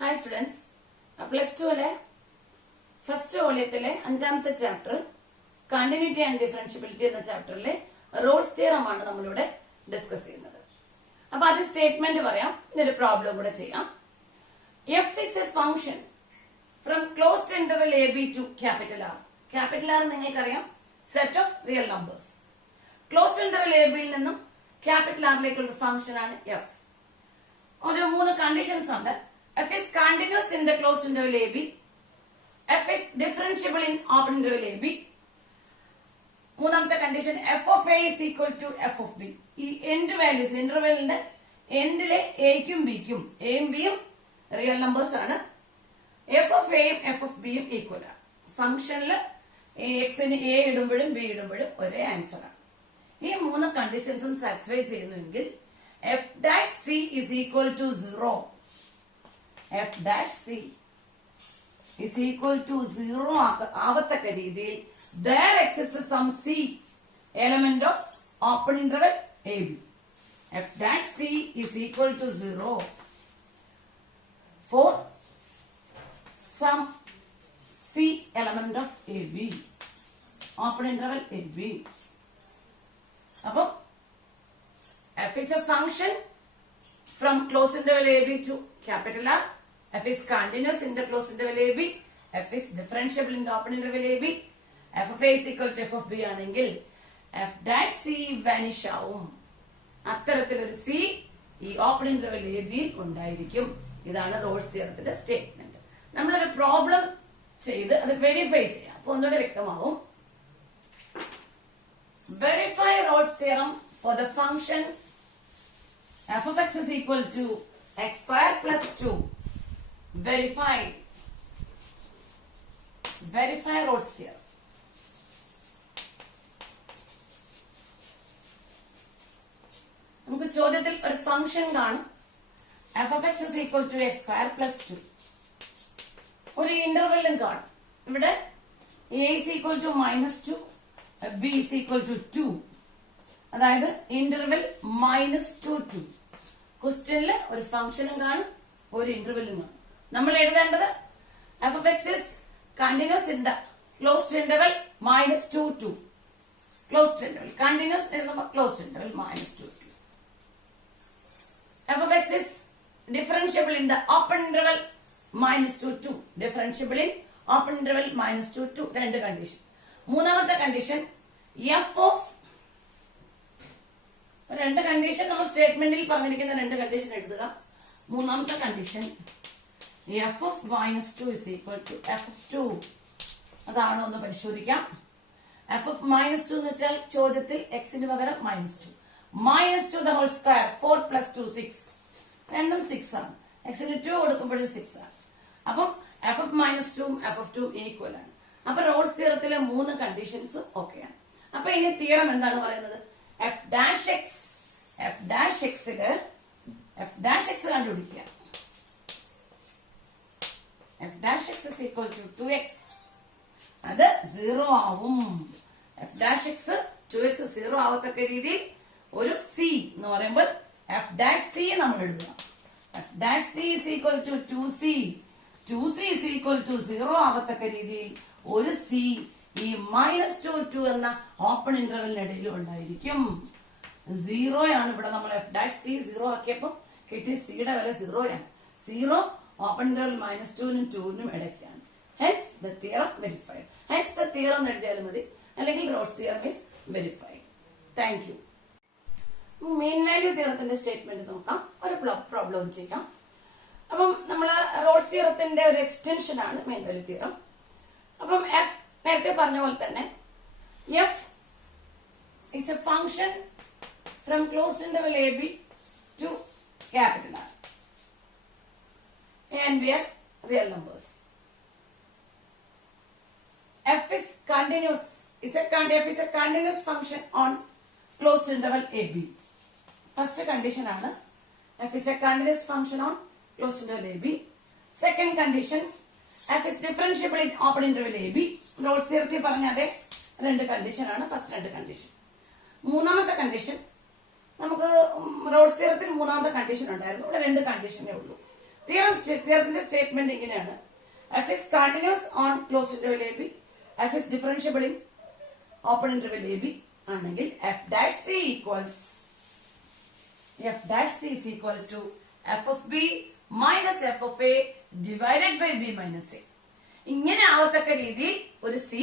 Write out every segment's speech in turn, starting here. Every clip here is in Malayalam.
Hi students, +2 first വോള്യത്തിലെ അഞ്ചാമത്തെ ചാപ്റ്റർ കണ്ടിന്യൂറ്റി ആൻഡ് ഡിഫറൻഷ്യബിലിറ്റി എന്ന ചാപ്റ്ററിലെ റോൾസ് തിയറം ആണ് നമ്മളിവിടെ ഡിസ്കസ് ചെയ്യുന്നത്. അപ്പോൾ അത് സ്റ്റേറ്റ്മെന്റ് പറയാം, ഒരു പ്രോബ്ലം കൂടെ ചെയ്യാം. f is a function from closed interval ab to capital R. capital R നിങ്ങൾക്കറിയാം, set of real numbers. closed interval ab ൽ നിന്നും capital R ലേക്കുള്ള ഫംഗ്ഷൻ ആണ് f. ഒരു മൂന്ന് കണ്ടീഷൻസ് ഉണ്ട്. f is continuous in the closed interval ab, f is differentiable in open interval ab. മൂന്നാമത്തെ condition f of a is equal to f of b. ഈ എൻഡ് വാല്യൂസ് ഇന്റർവെലിന്റെ എൻഡിലെ എക്കും ബിക്കും എയും ബിയും റിയൽ നമ്പേഴ്സ് ആണ്. എഫ് ഓഫ് എയും എഫ് ഓഫ് ബിയും ഈക്വൽ ആണ്. ഫംഗ്ഷനിൽ എക്സിന് എ ഇടുമ്പോഴും ബി ഇടുമ്പോഴും ഒരേ ആൻസർ ആണ്. ഈ മൂന്ന് കണ്ടീഷൻസും സാറ്റിസ്ഫൈ ചെയ്യുന്നുവെങ്കിൽ F dash C is equal to 0. F dash C is equal to 0 ആവത്തക്ക രീതിയിൽ there exists some c element of open interval ab. f dash c is equal to 0 for some c element of ab, open interval ab. അപ്പോൾ f is a function from closed interval ab to capital R. f is continuous in the closed interval ab, f is differentiable in the open interval ab, f of a is equal to f of b ആണെങ്കിൽ f dash c vanish ആവും. അത്തരത്തിലൊരു c ഈ ഓപ്പൺ ഇന്റർവെൽ ab യിൽ ഉണ്ടായിരിക്കും. ഇതാണ് റോൾസ് തിയറത്തിന്റെ സ്റ്റേറ്റ്മെന്റ്. നമ്മളൊരു പ്രോബ്ലം ചെയ്ത് അത് വെരിഫൈ ചെയ്യാം, അപ്പൊ ഒന്നുകൂടെ വ്യക്തമാവും. Verify Rolle's theorem for the function f of x is equal to x square plus 2. Verify Rolle's theorem. നമുക്ക് ചോദ്യത്തിൽ ഒരു ഫംഗ്ഷൻ കാണും, f of x is equal to x square plus 2. ഒരു ഇന്റർവെല്ലും കാണും. ഇവിടെ a is equal to -2, b is equal to 2. അതായത് ഇന്റർവെൽ -2 to. ക്വസ്റ്റ്യനിൽ ഒരു ഫംഗ്ഷനും കാണും, ഒരു ഇന്റർവെല്ലും കാണും. നമ്മൾ എഴുതേണ്ടത് f of x is continuous in the closed interval -2 to closed interval. continuous എഴുതുമ്പോൾ closed interval -2 to. f of x is differentiable in the open interval -2 to. differentiable in open interval -2 to. രണ്ട് കണ്ടീഷൻ. മൂന്നാമത്തെ കണ്ടീഷൻ f of രണ്ട് കണ്ടീഷൻ നമ്മൾ സ്റ്റേറ്റ്മെന്റിൽ പറഞ്ഞിരിക്കുന്ന രണ്ട് കണ്ടീഷൻ എഴുതുക. മൂന്നാമത്തെ condition f of -2 is equal to f of 2. അതാണോ എന്ന് പരിശോധിക്കാം. f of -2 എന്ന് വെച്ചാൽ ചോദ്യത്തിൽ x ന് പകരം -2. -2 the whole square, 4 plus 2 6. രണ്ടും 6 ആണ്. x ന് 2 കൊടുക്കുമ്പോഴും 6 ആണ്. അപ്പം f of -2 f of 2 equal ആണ്. അപ്പൊ റോൾസ് തിയറത്തിലെ മൂന്ന് കണ്ടീഷൻസും ഓക്കെയാണ്. അപ്പൊ ഇനി തിയറം എന്താണ് പറയുന്നത്? f dash x കണ്ടുപിടിക്കുക. f dash x is equal to 2x. അത് 0 ആവും. f dash x 2x 0 ആവത്തക്ക രീതിയിൽ ഒരു c എന്ന് പറയുമ്പോൾ f dash c നമ്മൾ എഴുതുക. f dash c is equal to 2c. 2c is equal to 0 ആവത്തക്ക രീതിയിൽ ഒരു c ഈ -2 എന്ന ഓപ്പൺ ഇന്റർവെലിനിടയിൽ ഉണ്ടായിരിക്കും. 0 ആണ് ഇവിടെ നമ്മൾ f dash c 0 ആക്കിയപ്പോൾ കിട്ടിയ c യുടെ വില 0 ആണ്. 0 ഓപ്പൺ ഇന്റർവെൽ -2 നും 2 നും ഇടയ്ക്കാണ്. Hence the theorem verified. Hence the theorem എഴുതിയാലും മതി, അല്ലെങ്കിൽ Rolle's theorem is verified. Thank you. Mean value തിയറത്തിന്റെ സ്റ്റേറ്റ്മെന്റ് നോക്കാം, ഒരു പ്രോബ്ലം ചെയ്യാം. അപ്പം നമ്മൾ റോൾസ് തിയറത്തിന്റെ ഒരു എക്സ്റ്റൻഷൻ ആണ് മീൻ വാല്യൂ തിയറം. അപ്പം എഫ് നേരത്തെ പറഞ്ഞ പോലെ തന്നെ F is a function from closed interval ab to capital R, and we are real numbers. f is continuous. f is a continuous function on closed interval ab. First condition ആണ് f is a continuous function on closed interval ab. Second condition, f is differentiable in open interval ab. Rolle's തിയറത്തിൽ പറഞ്ഞ അതേ രണ്ട് കണ്ടീഷൻ ആണ് ഫസ്റ്റ് രണ്ട് കണ്ടീഷൻ. മൂന്നാമത്തെ കണ്ടീഷൻ നമുക്ക് റോൾസ് തിയറത്തിൽ മൂന്നാമത്തെ കണ്ടീഷൻ ഉണ്ടായിരുന്നു, ഇവിടെ രണ്ട് കണ്ടീഷനേ ഉള്ളൂ. തിയറത്തിന്റെ സ്റ്റേറ്റ്മെന്റ് ഇങ്ങനെയാണ്. f is continuous on closed interval ab, f is differentiable in open interval ab ആണെങ്കിൽ f dash c is equal to f of b minus f of a divided by b minus a. ഇങ്ങനെ ആവത്തക്ക രീതിയിൽ ഒരു സി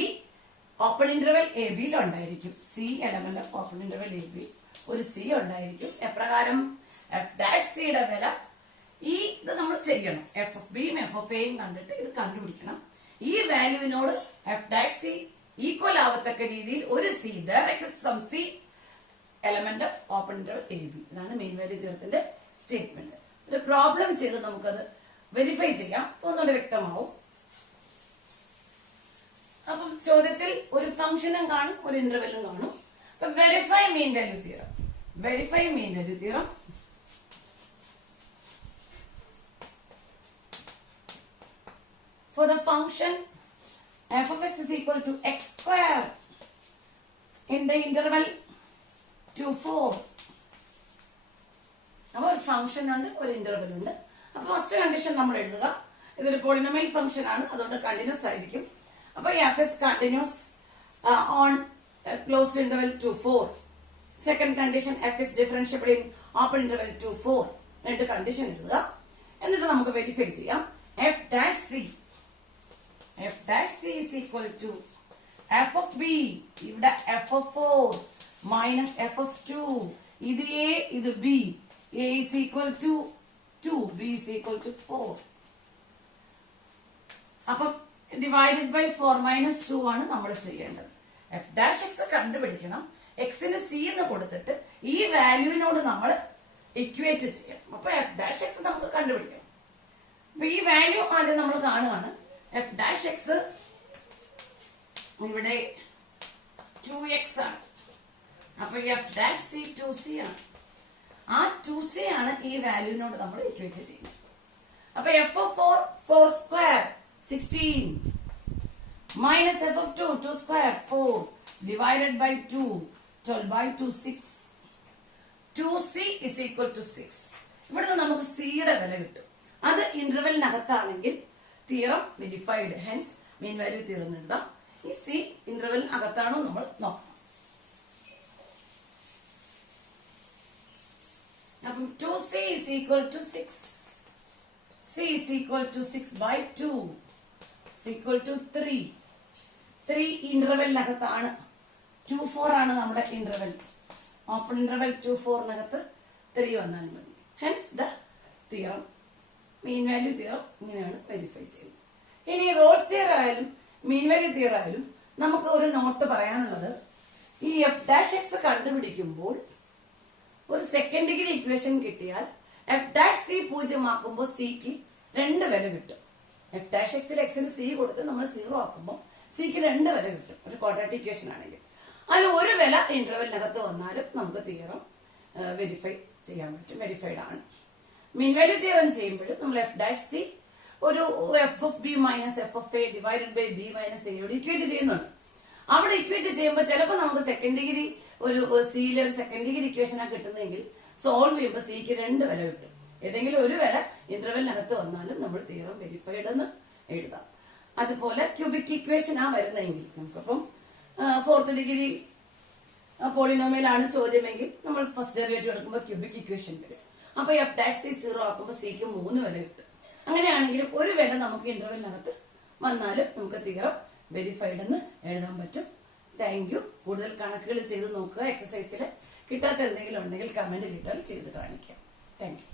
ഓപ്പൺ ഇന്റർവെൽ എ ബിയിൽ ഉണ്ടായിരിക്കും. C element of open interval A B ഒരു സി ഉണ്ടായിരിക്കും. എപ്രകാരം? എഫ് ഡാഷ് സിയുടെ വില ഇത് നമ്മൾ ചെയ്യണം. എഫ് ഓഫ് ബിയും എഫ് ഓഫ് എയും കണ്ടിട്ട് ഇത് കണ്ടുപിടിക്കണം. ഈ വാല്യൂവിനോട് എഫ് ഡാഷ് സി ഈക്വൽ ആവത്തക്ക രീതിയിൽ ഒരു C there exist some C element of open interval A B. ഇതാണ് മെയിൻ വാല്യൂ തിയറത്തിന്റെ സ്റ്റേറ്റ്മെന്റ്. ഒരു പ്രോബ്ലം ചെയ്ത് നമുക്കത് വെരിഫൈ ചെയ്യാം. ഒന്നുകൂടെ വ്യക്തമാവും. അപ്പം ചോദ്യത്തിൽ ഒരു ഫംഗ്ഷനും കാണും, ഒരു ഇന്റർവെല്ലും കാണും. അപ്പൊ verify mean value theorem. Verify mean value theorem for the function f of x is equal to x square in the interval 2, 4. അപ്പൊ ഒരു ഫംഗ്ഷൻ ഉണ്ട്, ഒരു ഇന്റർവെൽ ഉണ്ട്. അപ്പൊ ഫസ്റ്റ് കണ്ടീഷൻ നമ്മൾ എഴുതുക. ഇതൊരു പോളിനോമിയൽ ഫംഗ്ഷൻ ആണ്, അതുകൊണ്ട് കണ്ടിന്യൂസ് ആയിരിക്കും. അപ്പൊ f is continuous on closed interval 2, 4. Second condition f is differentiable in open interval 2, 4. രണ്ട് കണ്ടീഷൻ എഴുതുക. എന്നിട്ട് നമുക്ക് വെരിഫൈ ചെയ്യാം. f dash c is equal to f of b, ഇവിടെ f of 4 minus f of 2. ഇത് a, ഇത് b. a is equal to 2, b is equal to 4. അപ്പം ഡിവൈഡഡ് ബൈ 4 മൈനസ് 2 ആണ് നമ്മൾ ചെയ്യേണ്ടത്. എഫ് ഡാഷ് എക്സ് കണ്ടുപിടിക്കണം. എക്സിന് സി എന്ന് കൊടുത്തിട്ട് ഈ വാല്യൂവിനോട് നമ്മൾ ഇക്വേറ്റ് ചെയ്യണം. അപ്പൊ എഫ് ഡാഷ് എക്സ് നമുക്ക് കണ്ടുപിടിക്കണം. അപ്പൊ ഈ വാല്യൂ ആദ്യം നമ്മൾ കാണുകയാണ്. എഫ് ഡാഷ് എക്സ് ഇവിടെ 2x ആണ്. അപ്പൊ എഫ് ഡാഷ് സി 2c ആണ്. ആ 2c ആണ് ഈ വാല്യൂവിനോട് നമ്മൾ ഇക്വേറ്റ് ചെയ്യുന്നത്. അപ്പൊ F of 4 square 16 minus f of 2 square 4 divided by 2 12 by 2 6. 2c is equal to 6. ഇവിടുന്ന് നമുക്ക് സിയുടെ വില കിട്ടും. അത് ഇന്റർവെലിനകത്താണെങ്കിൽ theorem verified. Hence mean value theorem എഴുതാം. ഈ സി ഇന്റർവെലിനകത്താണോ നമ്മൾ നോക്കണം. അപ്പം 2c is equal to 6. c is equal to 6 by 2 is equal to 3. 3 ഇന്റർവെലിനകത്താണ്. 2, 4 ആണ് നമ്മുടെ ഇന്റർവെൽ. ഓപ്പൺ ഇന്റർവെൽ 2, 4നകത്ത് 3 വന്നാൽ മതി. Hence the theorem mean value theorem ഇങ്ങനെയാണ് വെരിഫൈ ചെയ്യുന്നത്. ഇനി റോൾസ് തിയറം ആയാലും മീൻ വാല്യൂ തിയറം ആയാലും നമുക്ക് ഒരു നോട്ട് പറയാനുള്ളത്, ഈ എഫ് ഡാഷ് എക്സ് കണ്ടുപിടിക്കുമ്പോൾ ഒരു സെക്കൻഡ് ഡിഗ്രി ഇക്വേഷൻ കിട്ടിയാൽ എഫ് ഡാഷ് സി 0 ആക്കുമ്പോൾ സിക്ക് 2 വില കിട്ടും. എഫ് ഡാഷ് എക്സിൽ എക്സിന് സി കൊടുത്ത് നമ്മൾ 0 ആക്കുമ്പോൾ സിക്ക് 2 വില കിട്ടും. ഒരു ക്വാഡ്രാറ്റിക് ഇക്വേഷൻ ആണെങ്കിൽ അതിൽ ഒരു വില ഇന്റർവെലിനകത്ത് വന്നാലും നമുക്ക് തിയറം വെരിഫൈ ചെയ്യാൻ പറ്റും. വെരിഫൈഡ് ആണ്. മീൻ വാല്യൂ തിയറം ചെയ്യുമ്പോഴും നമ്മൾ എഫ് ഡാഷ് സി ഒരു f of b minus f of a divided by b minus എയോട് ഇക്വേറ്റ് ചെയ്യുന്നുണ്ട്. അവിടെ ഇക്വേറ്റ് ചെയ്യുമ്പോൾ ചിലപ്പോൾ നമുക്ക് സെക്കൻഡ് ഡിഗ്രി ഒരു സിയിലെ ഒരു സെക്കൻഡ് ഡിഗ്രി ഇക്വേഷനാണ് കിട്ടുന്നതെങ്കിൽ സോൾവ് ചെയ്യുമ്പോൾ സിക്ക് 2 വില കിട്ടും. ഏതെങ്കിലും ഒരു വില ഇന്റർവെലിനകത്ത് വന്നാലും നമ്മൾ തിയറം വെരിഫൈഡ് എന്ന് എഴുതാം. അതുപോലെ ക്യൂബിക് ഇക്വേഷൻ ആ വരുന്നതെങ്കിൽ നമുക്കിപ്പം 4th ഡിഗ്രി പോളിനോമിയൽ ആണ് ചോദ്യമെങ്കിൽ നമ്മൾ ഫസ്റ്റ് ഡെറിവേറ്റീവ് എടുക്കുമ്പോൾ ക്യൂബിക് ഇക്വേഷൻ വരും. അപ്പൊ എഫ് ഡാഷ് സി 0 ആക്കുമ്പോൾ സിക്ക് 3 വില കിട്ടും. അങ്ങനെയാണെങ്കിൽ ഒരു വില നമുക്ക് ഇന്റർവെലിനകത്ത് വന്നാലും നമുക്ക് തിയറം വെരിഫൈഡ് എന്ന് എഴുതാൻ പറ്റും. Thank you. കൂടുതൽ കണക്കുകൾ ചെയ്ത് നോക്കുക. എക്സസൈസിൽ കിട്ടാത്ത എന്തെങ്കിലും ഉണ്ടെങ്കിൽ കമന്റിൽ ഇട്ടാൽ ചെയ്ത് കാണിക്കാം. Thank you.